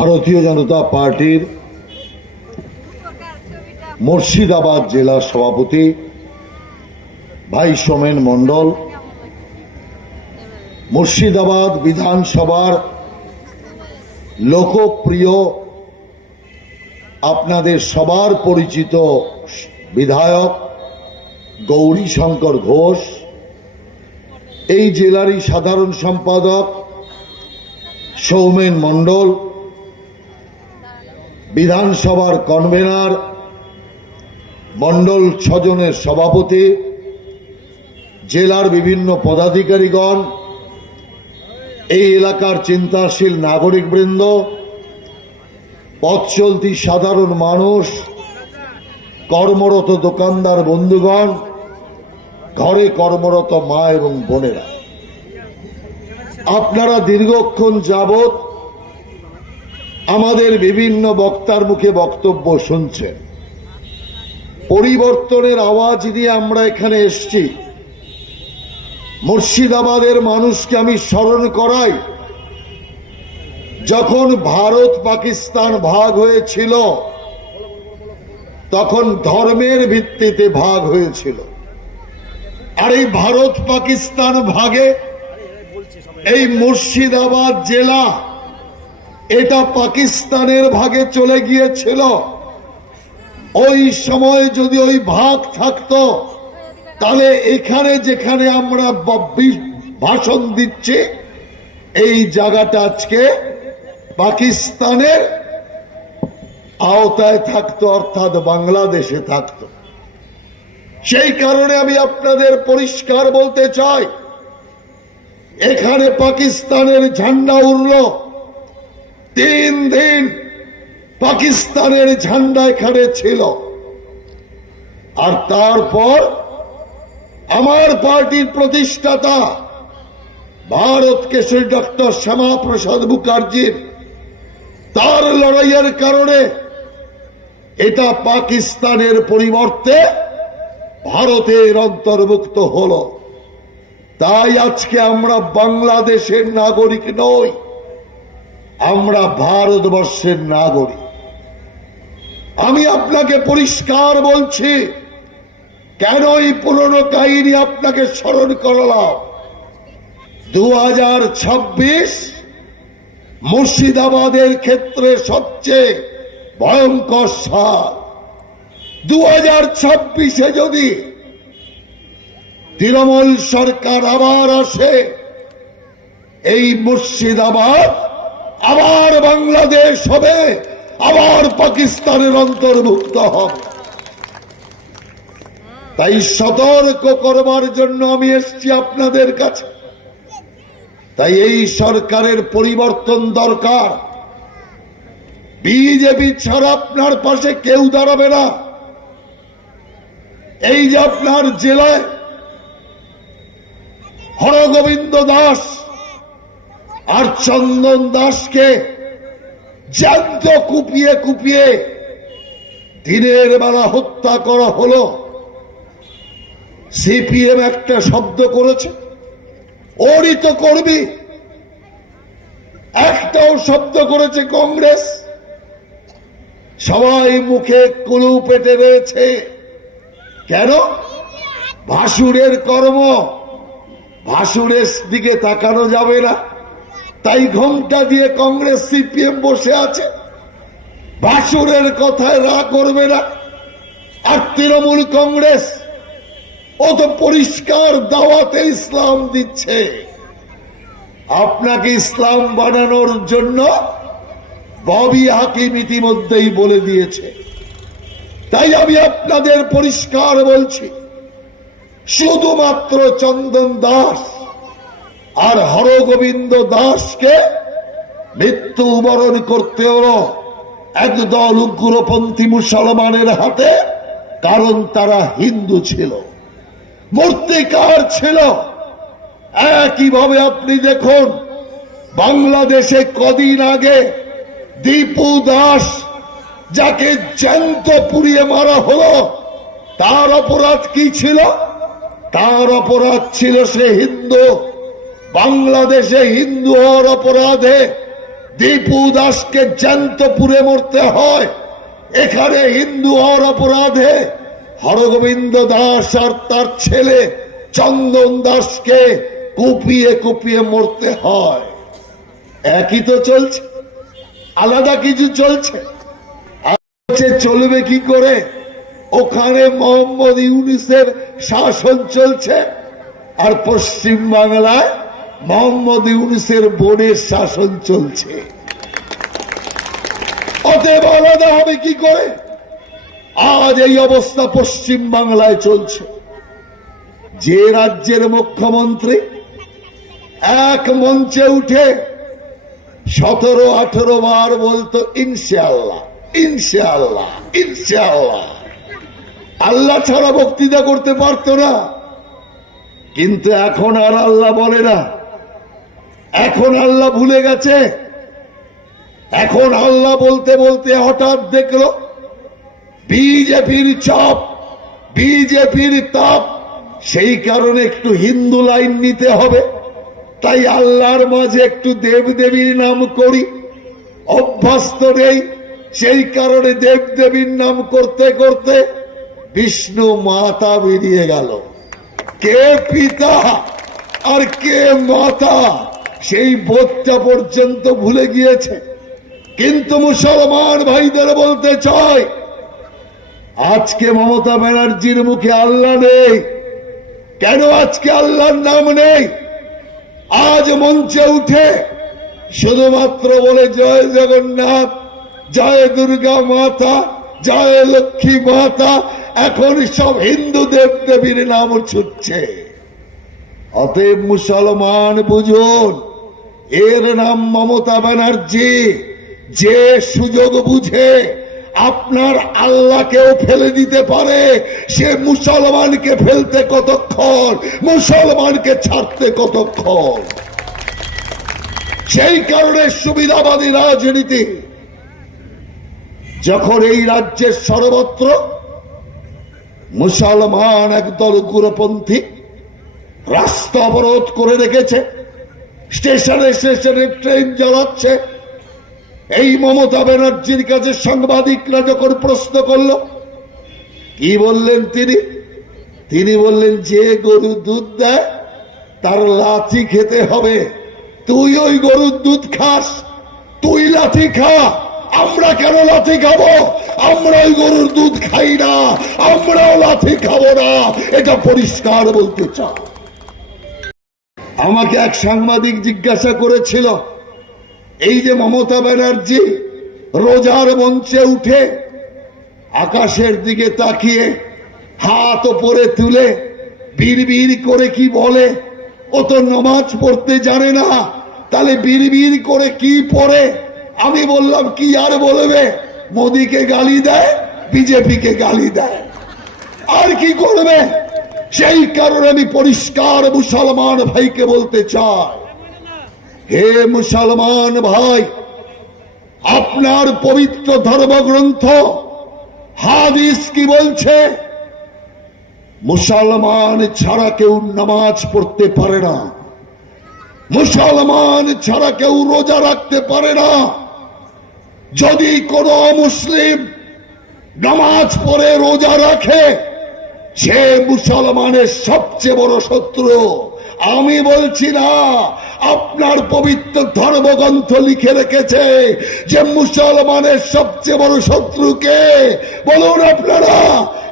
ভারতীয় জনতা পার্টির মুর্শিদাবাদ জেলা সভাপতি ভাই সোমেন মণ্ডল, মুর্শিদাবাদ বিধানসভার লোকপ্রিয় আপনাদের সবার পরিচিত বিধায়ক গৌরীশঙ্কর ঘোষ, এই জেলারই সাধারণ সম্পাদক সৌমেন মণ্ডল, বিধানসভার কনভেনার মণ্ডল 6 জনের সভাপতি, জেলার বিভিন্ন পদাধিকারীগণ, এই এলাকার চিন্তাশীল নাগরিকবৃন্দ, পথ চলতি সাধারণ মানুষ, কর্মরত দোকানদার বন্ধুগণ, ঘরে কর্মরত মা এবং বোনেরা, আপনারা দীর্ঘক্ষণ যাবৎ আমাদের বিভিন্ন বক্তার মুখে বক্তব্য শুনছেন। পরিবর্তনের আওয়াজ নিয়ে আমরা এখানে এসেছি। মুর্শিদাবাদের মানুষকে আমি স্মরণ করাই, যখন ভারত পাকিস্তান ভাগ হয়েছিল তখন ধর্মের ভিত্তিতে ভাগ হয়েছিল। আর এই ভারত পাকিস্তান ভাগে এই মুর্শিদাবাদ জেলা এটা পাকিস্তানের ভাগে চলে গিয়েছিল। ওই সময় যদি ওই ভাগ থাকতো, তাহলে এখানে যেখানে আমরা ভাষণ দিচ্ছি এই জায়গাটা আজকে পাকিস্তানের আওতায় থাকতো, অর্থাৎ বাংলাদেশে থাকতো। সেই কারণে আমি আপনাদের পরিষ্কার বলতে চাই, এখানে পাকিস্তানের ঝান্ডা উড়ল, 3 দিন পাকিস্তানের ঝান্ডা এখানে ছিল। আর তারপর আমার পার্টির প্রতিষ্ঠাতা ভারত কেশরী ডক্টর শ্যামা প্রসাদ মুখার্জির তার লড়াইয়ের কারণে এটা পাকিস্তানের পরিবর্তে ভারতের অন্তর্ভুক্ত হলো। তাই আজকে আমরা বাংলাদেশের নাগরিক নই, আমরা ভারতবর্ষের নাগরিক। আমি আপনাকে পরিষ্কার বলছি, কেন এই পুরনো কাহিনী আপনাকে স্মরণ করালাম। 2026 মুর্শিদাবাদের ক্ষেত্রে সবচেয়ে ভয়ঙ্কর সাল। 2026-এ যদি তৃণমূল সরকার আবার আসে, এই মুর্শিদাবাদ আবার বাংলাদেশ হবে, আবার পাকিস্তানের অন্তর্ভুক্ত হবে। তাই সতর্ক করবার জন্য আমি এসেছি আপনাদের কাছে। তাই এই সরকারের পরিবর্তন দরকার। বিজেপি ছাড়া আপনার পাশে কেউ দাঁড়াবে না। এই যে আপনার জেলায় হরগোবিন্দ দাস আর চন্দন দাসকে জ্যান্ত কুপিয়ে কুপিয়ে দিনের বেলা হত্যা করা হলো, সিপিএম একটা শব্দ করেছে, ওরই তো কর্মী। একটাও শব্দ করেছে কংগ্রেস। সবাই মুখে কুলু পেটে রয়েছে। কেন? ভাসুরের কর্ম, ভাসুরের দিকে তাকানো যাবে না, তাই ঘোমটা দিয়ে কংগ্রেস সিপিএম বসে আছে। ভাসুরের কথায় রাগ করবে না। আর তৃণমূল কংগ্রেস ও তো পরিষ্কার দাওয়াতে ইসলাম দিচ্ছে। আপনাকে ইসলাম বানানোর জন্য ববি হাকিম ইতিমধ্যেই বলে দিয়েছে। তাই আমি আপনাদের পরিষ্কার বলছি, শুধুমাত্র চন্দন দাস আর হরগোবিন্দ দাসকে মৃত্যুবরণ করতে হলো একদল উগ্রপন্থী মুসলমানের হাতে, কারণ তারা হিন্দু ছিল, মূর্তিকার ছিল। একইভাবে আপনি দেখুন, বাংলাদেশে কদিন আগে দীপু দাস, যাকে জ্যান্ত পুড়িয়ে মারা হলো, তার অপরাধ কি ছিল? তার অপরাধ ছিল সে হিন্দু। বাংলাদেশে হিন্দু হওয়ার অপরাধে দীপু দাসকে জ্যান্ত পুড়ে মরতে হয়, এখানে হিন্দু হওয়ার অপরাধে হরগোবিন্দ দাস আর তার ছেলে চন্দন দাসকে কুপিয়ে কুপিয়ে মরতে হয়। একই তো চলছে, আলাদা কিছু চলছে? চলবে কি করে? ওখানে মোহাম্মদ ইউনূসের শাসন চলছে, আর পশ্চিম বাংলায় মোহাম্মদ ইউনূসের বোনের শাসন চলছে। অতএব আলাদা হবে কি করে? আজ এই অবস্থা পশ্চিম বাংলায় চলছে। যে রাজ্যের মুখ্যমন্ত্রী এক মঞ্চে উঠে 17-18 বার বলতো ইনশাআল্লাহ ইনশাআল্লাহ ইনশাআল্লাহ, আল্লাহ ছাড়া বক্তৃতা করতে পারতো না। কিন্তু এখন আর আল্লাহ বলে না, এখন আল্লাহ ভুলে গেছে। এখন আল্লাহ বলতে বলতে হঠাৎ দেখলো বিজেপির চাপ, বিজেপির তাপ, সেই কারণে একটু হিন্দু লাইন নিতে হবে। তাই আল্লাহর মাঝে একটু দেবদেবীর নাম করি, অভ্যস্ত নেই, সেই কারণে দেবদেবীর নাম করতে করতে বিষ্ণু মাতা বেরিয়ে গেল। কে পিতা আর কে মাতা সেই বোধটা পর্যন্ত ভুলে গিয়েছে। কিন্তু মুসলমান ভাইদের বলতে চাই, আজকে মমতা ব্যানার্জির মুখে আল্লাহ নেই। কেন আজকে আল্লাহর নাম নেই? আজ মঞ্চে উঠে শুধুমাত্র বলে জয় জগন্নাথ, জয় দুর্গা মাতা, জয় লক্ষ্মী মাতা, এখন সব হিন্দু দেব দেবীর নাম ছুটছে। অতএব মুসলমান বুঝুন, এর নাম মমতা ব্যানার্জি। যে সুযোগ বুঝে আপনার আল্লাহকেও ফেলে দিতে পারে, সে মুসলমানকে ফেলতে কতক্ষণ, মুসলমানকে ছাড়তে কতক্ষণ। সেই কারণে সুবিধাবাদী রাজনীতি যখন এই রাজ্যের সর্বত্র মুসলমান একদল উগ্রপন্থী রাস্তা অবরোধ করে রেখেছে, স্টেশনে স্টেশনে ট্রেন জ্বালাচ্ছে, এই মমতা ব্যানার্জির কাছে সাংবাদিকরা যখন প্রশ্ন করল, কি বললেন তিনি বললেন, যে গরুর দুধ দেয় তার লাথি খেতে হবে। তুই ওই গরুর দুধ খাস, তুই লাথি খা, আমরা কেন লাথি খাবো? আমরা ওই গরুর দুধ খাই না, আমরাও লাথি খাবো না, এটা পরিষ্কার বলতে চাই। আমাকে এক সাংবাদিক জিজ্ঞাসা করেছিল, এই যে মমতা ব্যানার্জি রোজার মঞ্চে উঠে আকাশের দিকে তাকিয়ে হাত ওপরে তুলে বিড়বিড় করে কি বলে, ও তো নামাজ পড়তে জানে না, তাহলে বিড়বিড় করে কি পড়ে? আমি বললাম, কি আর বলবে? মোদিকে গালি দেয়, বিজেপিকে গালি দেয়, আর কি করবে? সেই কারণে আমি পরিষ্কার মুসলমান ভাইকে বলতে চাই, হে মুসলমান ভাই, আপনার পবিত্র ধর্মগ্রন্থ হাদিস কি বলছে? মুসলমান ছাড়া কেউ নামাজ পড়তে পারে না, মুসলমান ছাড়া কেউ রোজা রাখতে পারে না। যদি কোনো মুসলিম নামাজ পড়ে রোজা রাখে, সে মুসলমানের সবচেয়ে বড় শত্রু। আমি বলছি না, আপনার পবিত্র ধর্মগ্রন্থ লিখে রেখেছে যে মুসলমানের সবচেয়ে বড় শত্রু কে? বলুন আপনারা,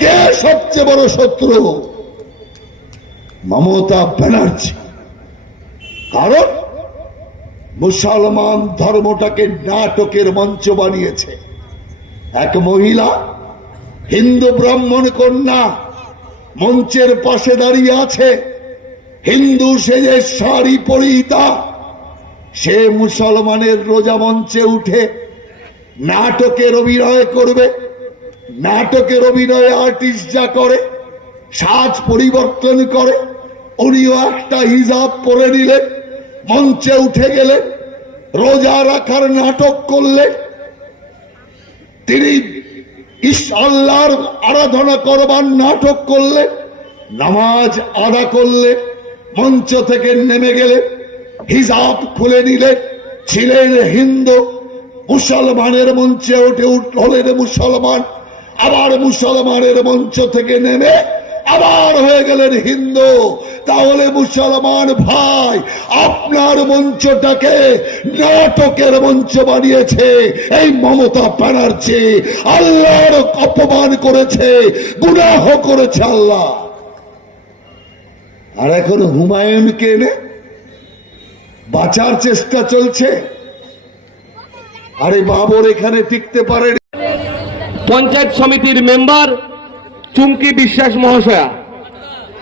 কে সবচেয়ে বড় শত্রু? মমতা ব্যানার্জি। কারণ মুসলমান ধর্মটাকে নাটকের মঞ্চ বানিয়েছে। এক মহিলা হিন্দু ব্রাহ্মণ কন্যা মঞ্চের পাশে দাঁড়িয়ে আছে, হিন্দু সেজে শাড়ি পরিহিতা, সে মুসলমানের রোজা মঞ্চে উঠে নাটকের অভিনয় করবে। নাটকের অভিনয় আর্টিস্ট যা করে, সাজ পরিবর্তন করে, উনিও একটা হিজাব পরে নিলেন, মঞ্চে উঠে গেলেন, রোজা রাখার নাটক করলেন। তিনি আল্লাহর আরাধনা করবার নাটক করলেন, নামাজ আদা করলেন, মঞ্চ থেকে নেমে গেলেন, হিজাব খুলে নিলেন, ছিলেন হিন্দু, মুসলমানের মঞ্চে উঠে হলেন মুসলমান, আবার মুসলমানের মঞ্চ থেকে নেমে আবার হয়ে গেলেন হিন্দু। তাহলে মুসলমান ভাই, আপনার মঞ্চটাকে নাটকের মঞ্চ বানিয়েছে এই মমতা ব্যানার্জি। আল্লাহর অপমান করেছে, গুনাহ করেছে আল্লাহ। আর এখন হুমায়ুনকে এনে বাঁচার চেষ্টা চলছে। আরে বাবর এখানে টিকতে পারে। পঞ্চায়েত সমিতির মেম্বার চুমকি বিশ্বাস মহাশয়া,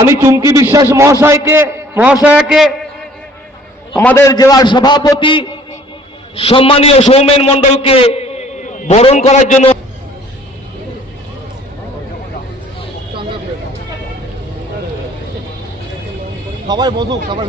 আমি চুমকি বিশ্বাস মহাশয়াকে আমাদের জেলার সভাপতি সম্মানীয় সৌমেন মণ্ডলকে বরণ করার জন্য সবাই বসুক, সবাই